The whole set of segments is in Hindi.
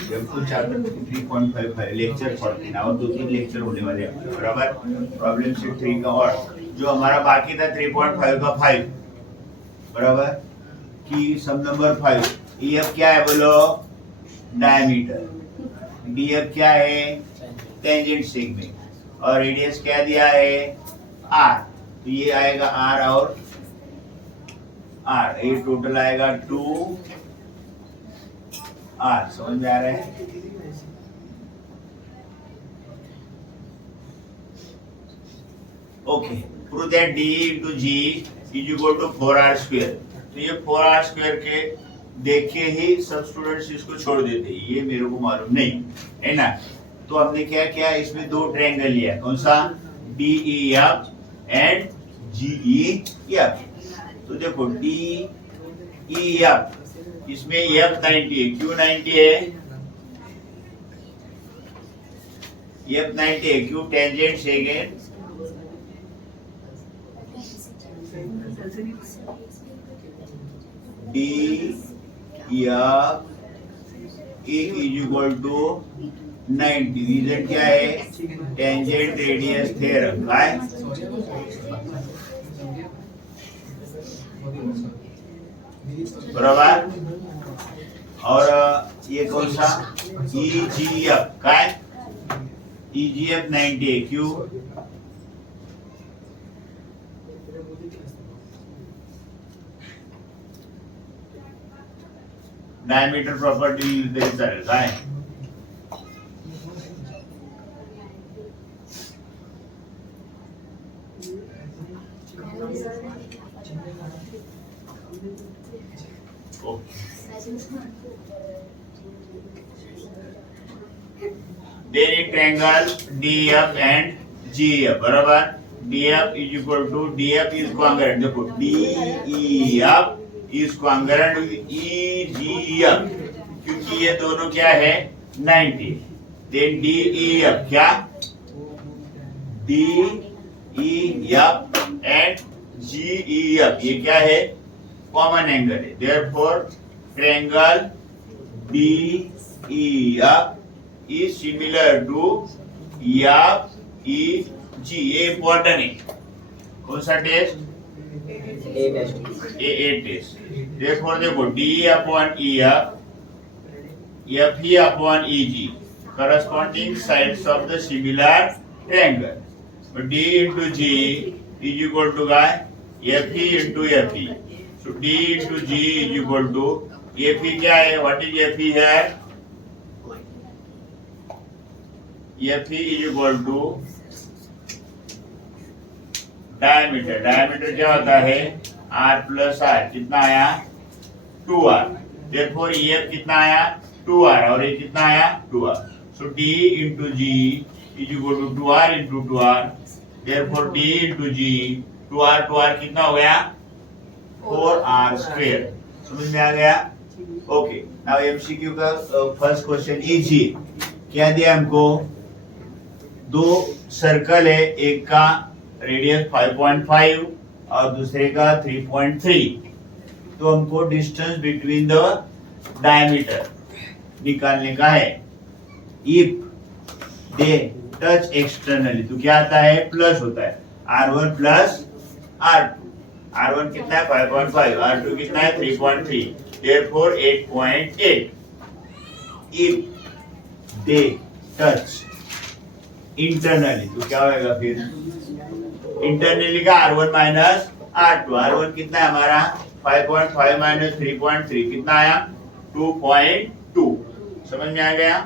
चैप्टर 3.55 लेक्चर 14 और 2-3 लेक्चर होने वाले हैं बराबर। प्रॉब्लम शीट 3 का और जो हमारा बाकी था 3.5 का 5 बराबर कि सम नंबर 5 EF क्या है बोलो, डायमीटर, DF क्या है, टेंजेंट सेगमेंट और रेडियस क्या दिया है R। तो ये आएगा R और R, ये टोटल आएगा 2R। समझ में आ रहा है? Okay, prove that D into G is equal to 4R square। तो ये 4R square के देख के ही सब स्टूडेंट्स इसको छोड़ देते हैं, ये मेरे को मालूम नहीं है ना। तो हमने क्या किया, इसमें दो ट्रायंगल लिया, कौन सा, DEF एंड GEF। तो देखो DEF इसमें F 90 है, Q 90 है, F 90 है, Q tangent segment DEF is equal to 90। Reason क्या है, टेंजेंट रेडियस थ्योरम का है। बराबर। और ये कौन सा, EGF का है, EGF 90 है, क्यों, डायमीटर प्रॉपर्टी देता है। There is triangle DF and GF बराबर। DF is equal to DF is congruent, देखो DEF is congruent with EGF क्योंकि ये दोनों क्या है 90। Then DEF क्या, DEF and GEF ये क्या है, कॉमन एंगल है। Therefore triangle DEF is similar to FEG। ये इम्पोर्टेंट है, कौन सा टेस्ट, A टेस्ट। Therefore देखो D upon EF, FE upon EG corresponding sides of the similar triangle। So D into G is equal to FE into FE। So D into G is equal to FE क्या है, what is FE है, FE is equal to diameter. Diameter क्या होता है, R प्लस R, कितना आया 2R। Therefore EF कितना आया 2R और ये कितना आया 2R। So D into G is equal to 2R into 2R। Therefore D into G 2R कितना हो गया 4R स्क्वायर। समझ में आ गया? ओके, नाउ MCQ का फर्स्ट क्वेश्चन इजी। क्या दिया हमको, दो सर्कल है, एक का रेडियस 5.5 और दूसरे का 3.3। तो हमको डिस्टेंस बिटवीन द डायमीटर निकालने का है। इफ दे टच एक्सटर्नली तो क्या आता है, प्लस होता है, R1 प्लस R2। R1 कितना है 5.5, R2 कितना है 3.3, therefore 8.8। If they touch internally तो क्या होगा फिर, इंटरनली का R1 माइनस R2। R1 कितना है हमारा 5.5 माइनस 3.3 कितना आया 2.2। समझ में आ गया?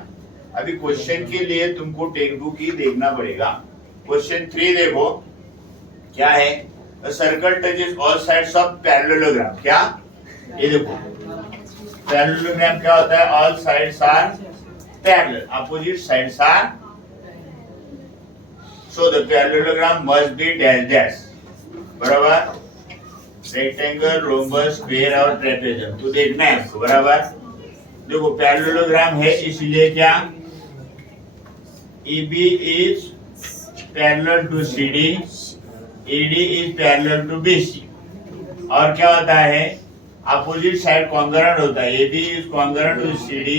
अभी क्वेश्चन के लिए तुमको टेक्स्ट बुक ही देखना पड़ेगा। क्वेश्चन 3 देखो क्या है, circle touches all sides of parallelogram. क्या, ये देखो पैरेललोग्राम क्या होता है, all sides are parallel, opposite sides are. So the parallelogram must be dash dash बराबर, रेक्टेंगल, रोम्बस, स्क्वायर और ट्रेपेजम तो देखना है आपको बराबर। देखो पैरेललोग्राम है इसलिए क्या, EB is parallel to CD, ED is parallel to BC। और क्या होता है, अपोजिट साइड कॉन्ग्रुएंट होता है, A B is congruent with C D,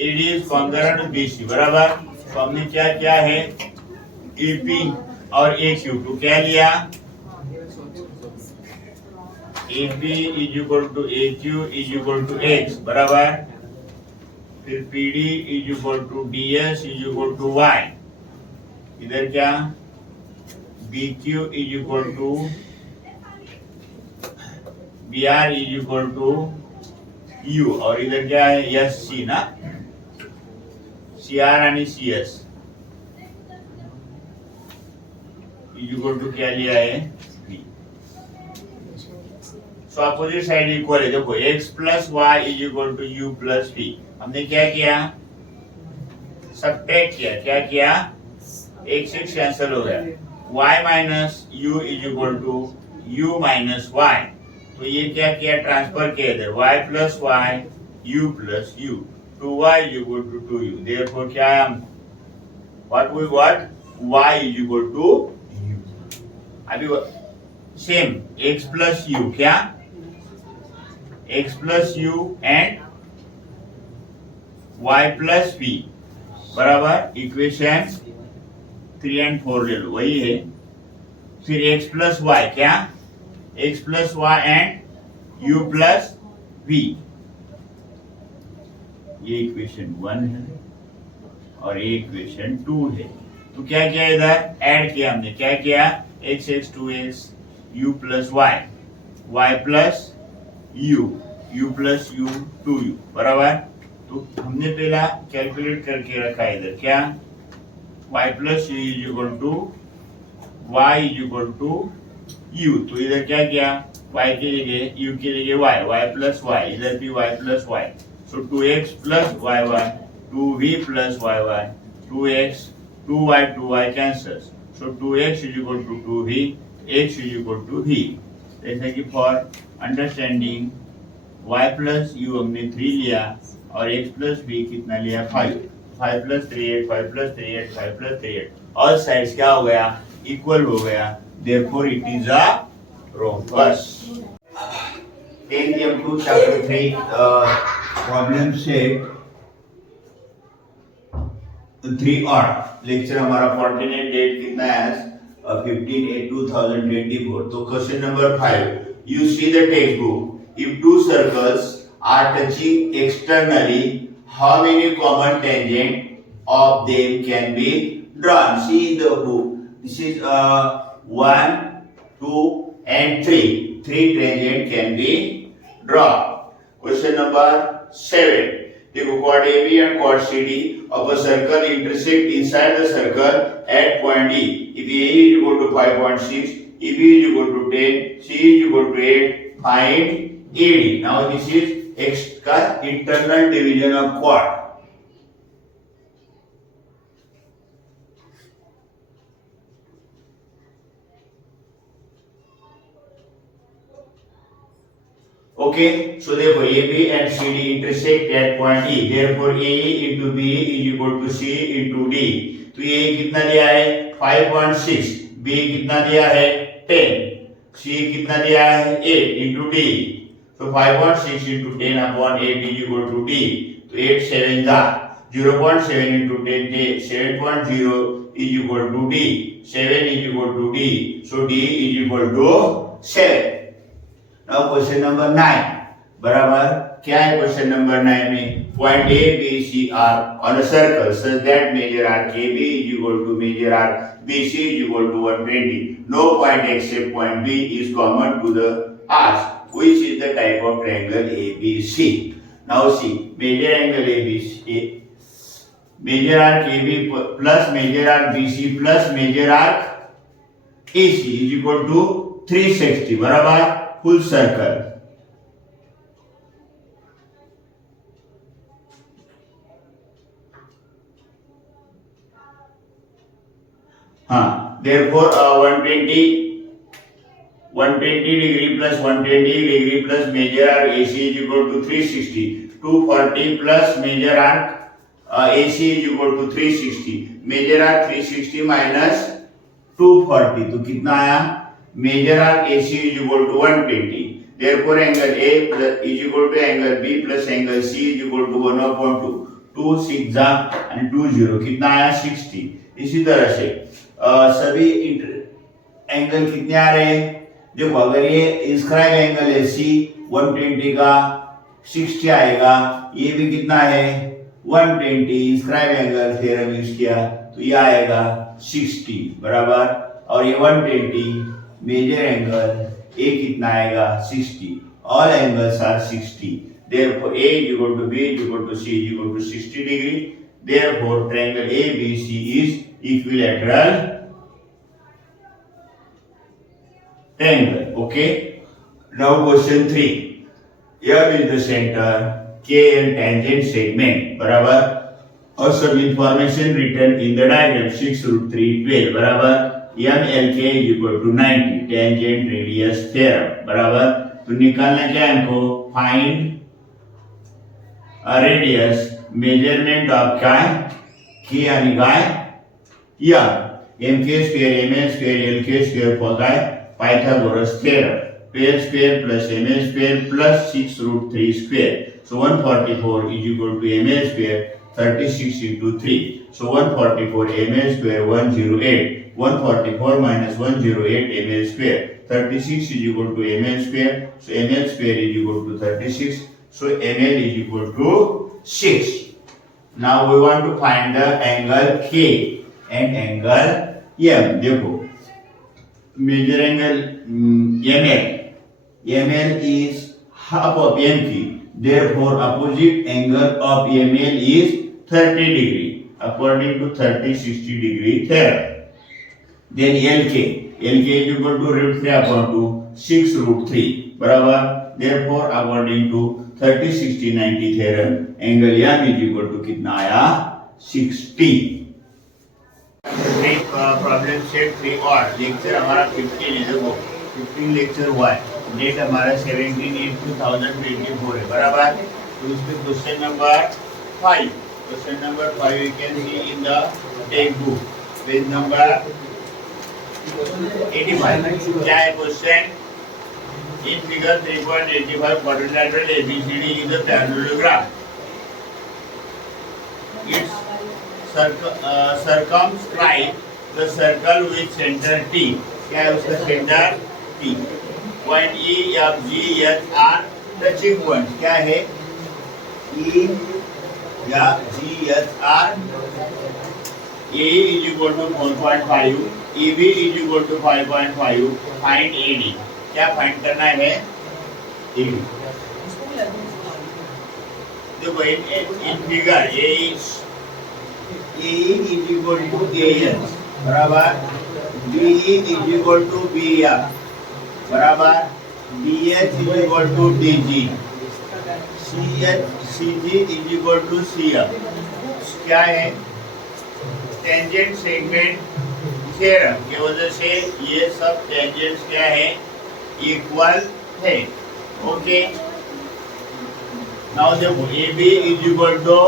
A D is congruent with B C, बराबर। तो हमने क्या किया है, ए पी और ए क्यू तो क्या लिया, A P is equal to A Q is equal to X, बराबर। फिर P D is equal to D S is equal to Y, इधर क्या, B Q is equal to B R is equal to U, और इधर क्या है, एस सी ना, सी आर आणि C S is equal to क्या लिया है, B. So opposite side equal है, देखो x plus Y is equal to U plus B. हमने क्या किया, सब्ट्रैक्ट किया, क्या किया, एक से कैंसिल हो गया, y minus U is equal to U minus Y. तो ये क्या किया, ट्रांसफर किया इधर, y plus Y u plus u, 2y is equal to 2u, therefore क्या है, what we got, y is equal to u। अभी सेम x प्लस u, क्या, x plus u and y plus v, बराबर, इक्वेशन 3 and 4 ले लो, वही है। फिर x प्लस y, क्या, x plus y and u plus v, ये इक्वेशन 1 है और ये इक्वेशन 2 है। तो क्या किया, इधर ऐड किया हमने, क्या किया, x x 2x u plus y, y plus u, u plus u 2u, बराबर। तो हमने पहला कैलकुलेट करके रखा है इधर, क्या, y plus u is equal to y is equal to u। तो इधर क्या किया, y के जगह u के जगह y, y प्लस y, इधर भी y plus y। So 2x plus y, 2v plus y, 2x, 2y cancels. So 2x is equal to 2v, x is equal to v. जैसे कि for understanding y plus u हमने 3 लिया और x plus v कितना लिया, 5, 5 plus 3 8, 5 plus 3 8, 5 plus 3 8, all sides क्या हो गया, equal हो गया, therefore it is a rhombus। 10 M2 chapter 3 problem set 3 और लेक्चर हमारा 48 डेट कितना है, 15/8/2024। तो question number 5, you see the textbook, if two circles are touching externally, how many common tangent of them can be drawn. See the book, this is 1 2 and 3 tangent can be drawn. Question number 7, देखो quad AB and quad CD of a circle intersect inside the circle at point E. If A is equal to 5.6, if B is equal to 10, C is equal to 8, find AD. Now this is X का internal division of quad. Okay, so therefore AB and CD intersect at point E. Therefore A into B is equal to C into D. तो A कितना दिया है 5.6, B कितना दिया है 10, C कितना दिया है 8 into D. So 5.6 into 10 upon 8 is equal to D. तो 8 7 जा 0.7 into 10 7.0 is equal to D. 7 is equal to D. So D is equal to 7. Now question number 9, बराबर, क्या है क्वेश्चन नंबर 9 में, point A B C are on a circle such that major arc AB is equal to major arc BC is equal to 120. No point except point B is common to the arcs. Which is the type of triangle ABC? Now see, major angle ABC, major arc AB plus major arc BC plus major arc AC is equal to 360, बराबर, फुल सर्कल। हाँ, therefore 120 degree plus 120 degree plus major arc AC is equal to 360, 240 plus major arc AC is equal to 360, major arc 360 minus 240, तो कितना आया, major arc AC is equal to 120, Therefore angle A is equal to angle B plus angle C is equal to 1/2. 2 6 जा and 2 0 कितना आया 60। इसी तरह से सभी एंगल कितने आ रहे हैं? देखो अगर ये इंस्क्राइब एंगल है C 120 का 60 आएगा, ये भी कितना है 120, इंस्क्राइब एंगल थ्योरम यूज किया तो ये आएगा 60 बराबर, और ये 120 मेजर एंगल A कितना आएगा 60, all angles are 60, therefore A is equal to B is equal to C is equal to 60 degree, therefore triangle ABC is equilateral triangle. Okay, now question 3, here is the center K and tangent segment बराबर, और some information written in the diagram 6√3 12 बराबर, MLK is equal to 90, tangent radius theorem बराबर। तो निकालना क्या है हमको? फाइंड रेडियस मेजरमेंट ऑफ क्या है K यानी काय या MK square ML square LK square होता है पाइथागोरस थ्योरम, तो L square plus ML square plus 6√3 square, so 144 is equal to ML square 36 into 3, so 144 ML square 108, 144 minus 108 ml square, 36 is equal to ml square, so ml square is equal to 36, so ml is equal to 6. Now we want to find the angle K and angle M. देखो major angle ML is half of MQ, therefore opposite angle of ML is 30 degree according to 30-60 degree theorem. Then LK is equal to √3/2 6√3 बराबर, therefore according to 30-60-90 theorem angle M is equal to कितना आया 60। प्रॉब्लम सेट 3 और लेक्चर हमारा 15 है, देखो 15 लेक्चर हुआ है, डेट हमारा 17/8/2024 है बराबर। तो इसमें question number 5 you can see in the textbook page number 85। क्या है question? In figure 3.85 quadrilateral ABCD is a parallelogram. Its circumscribe the circle with center T. क्या है उसका centre T? Point E, F, G, H are touching points. क्या है? E, F, G, H are A is equal to 4.5, EB is equal to 5.5, find AD. क्या फाइंड करना है? AD। देखो in figure A is equal to AH बराबर, BE is equal to BF बराबर, BH is equal to DG, CG is equal to CF। क्या है? टेंजेंट सेगमेंट थ्योरम की वजह से ये सब टेंजेंट्स क्या है? इक्वल है। ओके, नाउ देखो AB is equal to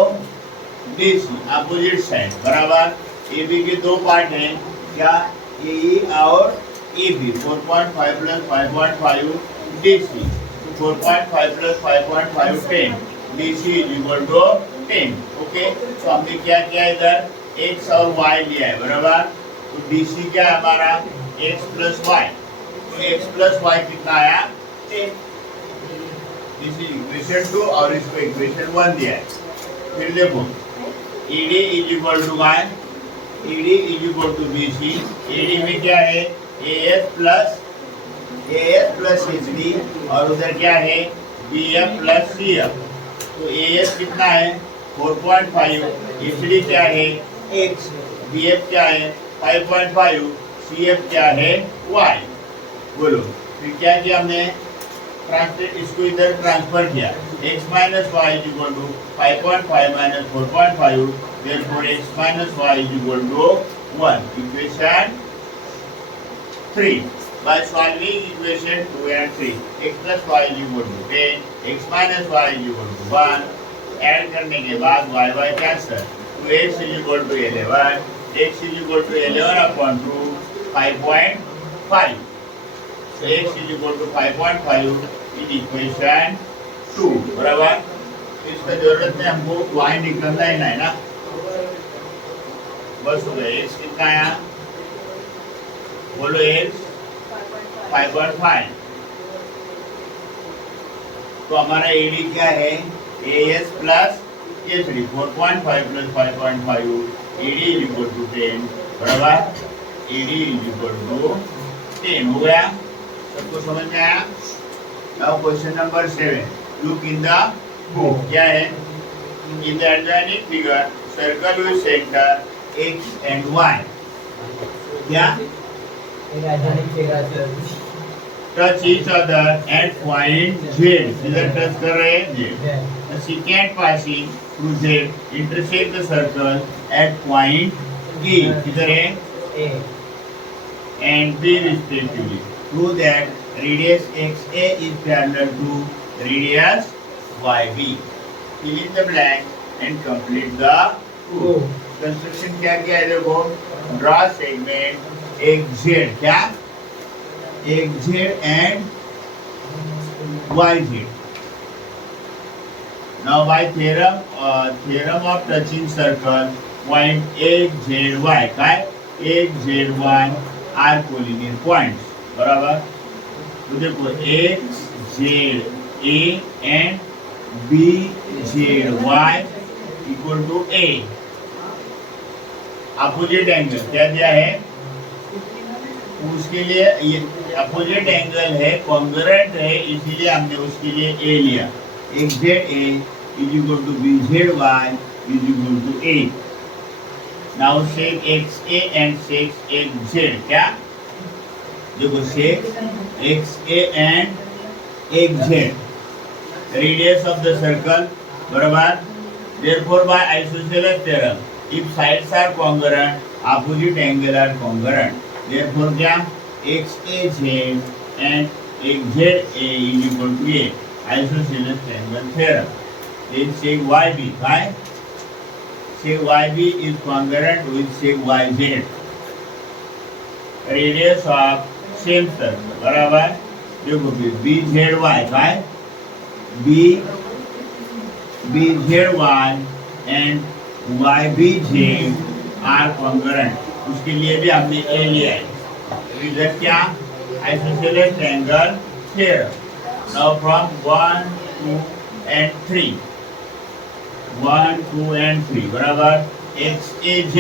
DC opposite side बराबर, AB के दो पार्ट हैं क्या? AE और EB 4.5 plus 5.5 DC, 4.5 plus 5.5 10, DC is equal to 10। Okay, तो हमने क्या किया इधर x और y लिया है बराबर, तो DC क्या है हमारा x plus y, तो x plus y कितना आया 10। दिस इज इक्वेशन 2 और इसको इक्वेशन 1 दिया है। फिर देखो ED is equal to y, ED is equal to BC, ED में क्या है AS plus HD और उधर क्या है BF plus CF, तो AS कितना है 4.5, HD क्या है x, BF क्या है 5.5, CF क्या है y। बोलो फिर क्या किया हमने? ट्रांसलेट इसको इधर ट्रांसफर किया, x minus y is equal to 5.5 minus 4.5, therefore x minus y is equal to 1, equation 3। By solving equation 2 and 3, x plus y is equal to 10, x minus y is equal to 1, add करने के बाद y कैंसल, तो x is equal to 11, x is equal to 11 upon 2 5.5, so x is equal to 5.5, is equation 2 बराबर। इसका जरूरत नहीं, हमको y निकलना ही नहीं ना, बस हो गया। x कितना आया बोलो, x 5.5। तो हमारा एडी क्या है, as plus a3 4.5 plus 5.5 AD is equal to 10 बराबर। एडी इज इक्वल टू 10 हो गया, सबको समझ में आया। Now question number 7, look in the book. क्या है, in the adjoining figure circle with centre x and y। क्या touch each other at point z, इधर टच कर रहे हैं z। The secant passing through z intersect the circle at point E, किधर है A and B respectively. Prove that radius XA is parallel to radius YB. Fill in the blank and complete the proof. Construction क्या क्या है देखो, draw segment XZ, क्या XZ and YZ. Now by theorem of touching circle point XZY, काय XZY are collinear points बराबर। तो देखो XZA and BZY equal to A। Opposite angle क्या दिया है, उसके लिए ये अपोजिट एंगल है, कॉन्ग्रुएंट है, इसीलिए हमने उसके लिए A लिया। XZA is equal to BZY is equal to A। Now sec XA and sec XZ, क्या देखो sec XA and XZ radius of the circle बराबर। Therefore by isosceles theorem if sides are congruent opposite angle are congruent, therefore क्या XAZ and XZA is equal to A, isosceles triangle theorem। Then sec YB, right? Sec YB is congruent with sec YZ, radius of same circle बराबर। देखो फिर BZY, right? BZY and YBZ are congruent, उसके लिए भी हमने A लिया है। रिजल्ट क्या, isosceles triangle theorem। Now from 1, 2 and 3, 1, 2 and 3 बराबर XAZ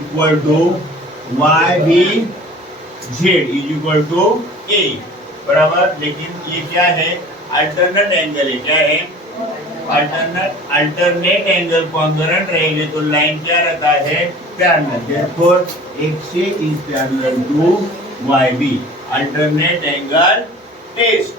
equal to YBZ is equal to A बराबर। लेकिन ये क्या है, अल्टरनेट एंगल है, क्या है अल्टरनेट एंगल कॉन्ग्रुएंट रहेंगे तो लाइन क्या रहता है, parallel. Therefore XA is parallel to YB, alternate angle test.